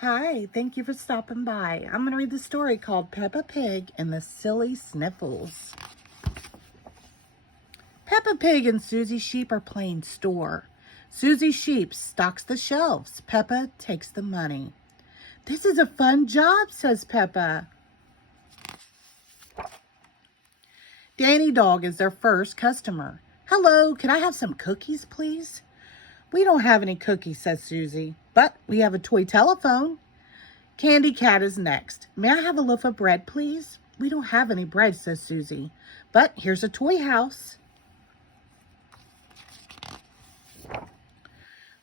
Hi, thank you for stopping by. I'm going to read the story called Peppa Pig and the Silly Sniffles. Peppa Pig and Susie Sheep are playing store. Susie Sheep stocks the shelves. Peppa takes the money. This is a fun job, says Peppa. Danny Dog is their first customer. Hello, can I have some cookies, please? We don't have any cookies, says Susie, but we have a toy telephone. Candy Cat is next. May I have a loaf of bread, please? We don't have any bread, says Susie, but here's a toy house.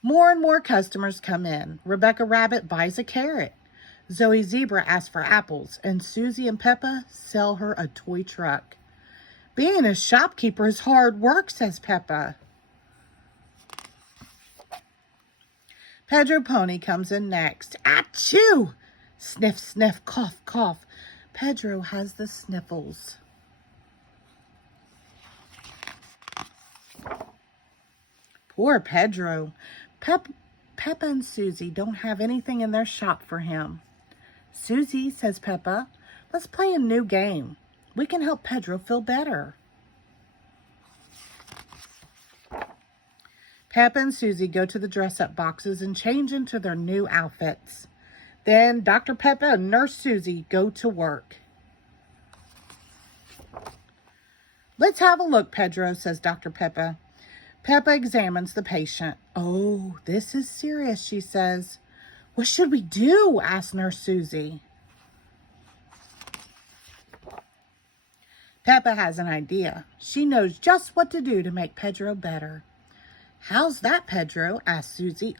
More and more customers come in. Rebecca Rabbit buys a carrot. Zoe Zebra asks for apples, and Susie and Peppa sell her a toy truck. Being a shopkeeper is hard work, says Peppa. Pedro Pony comes in next. Achoo! Sniff, sniff, cough, cough. Pedro has the sniffles. Poor Pedro. Peppa and Susie don't have anything in their shop for him. Susie, says Peppa, let's play a new game. We can help Pedro feel better. Peppa and Susie go to the dress-up boxes and change into their new outfits. Then Dr. Peppa and Nurse Susie go to work. Let's have a look, Pedro, says Dr. Peppa. Peppa examines the patient. Oh, this is serious, she says. What should we do? Asks Nurse Susie. Peppa has an idea. She knows just what to do to make Pedro better. How's that, Pedro? Asks Susie.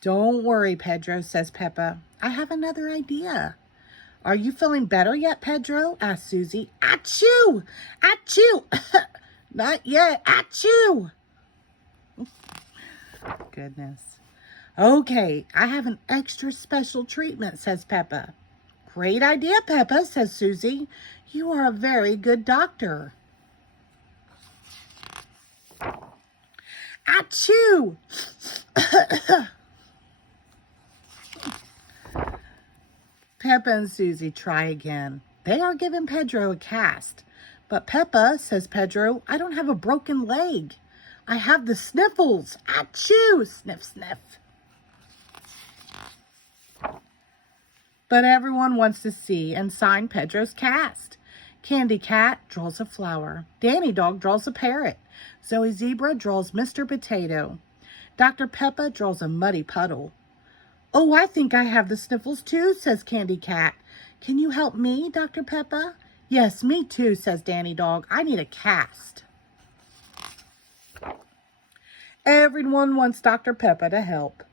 Don't worry, Pedro, says Peppa. I have another idea. Are you feeling better yet, Pedro? Asked Susie. Achoo! Achoo! Not yet. Achoo! Goodness. Okay, I have an extra special treatment, says Peppa. Great idea, Peppa, says Susie. You are a very good doctor. Achoo! Peppa and Susie try again. They are giving Pedro a cast. But Peppa, says Pedro, I don't have a broken leg. I have the sniffles. Achoo! Sniff, sniff. But everyone wants to see and sign Pedro's cast. Candy Cat draws a flower. Danny Dog draws a parrot. Zoe Zebra draws Mr. Potato. Dr. Peppa draws a muddy puddle. Oh, I think I have the sniffles too, says Candy Cat. Can you help me, Dr. Peppa? Yes, me too, says Danny Dog. I need a cast. Everyone wants Dr. Peppa to help.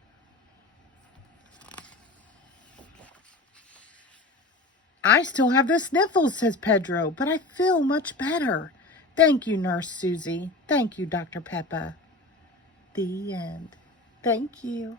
I still have the sniffles, says Pedro, but I feel much better. Thank you, Nurse Susie. Thank you, Dr. Peppa. The end. Thank you.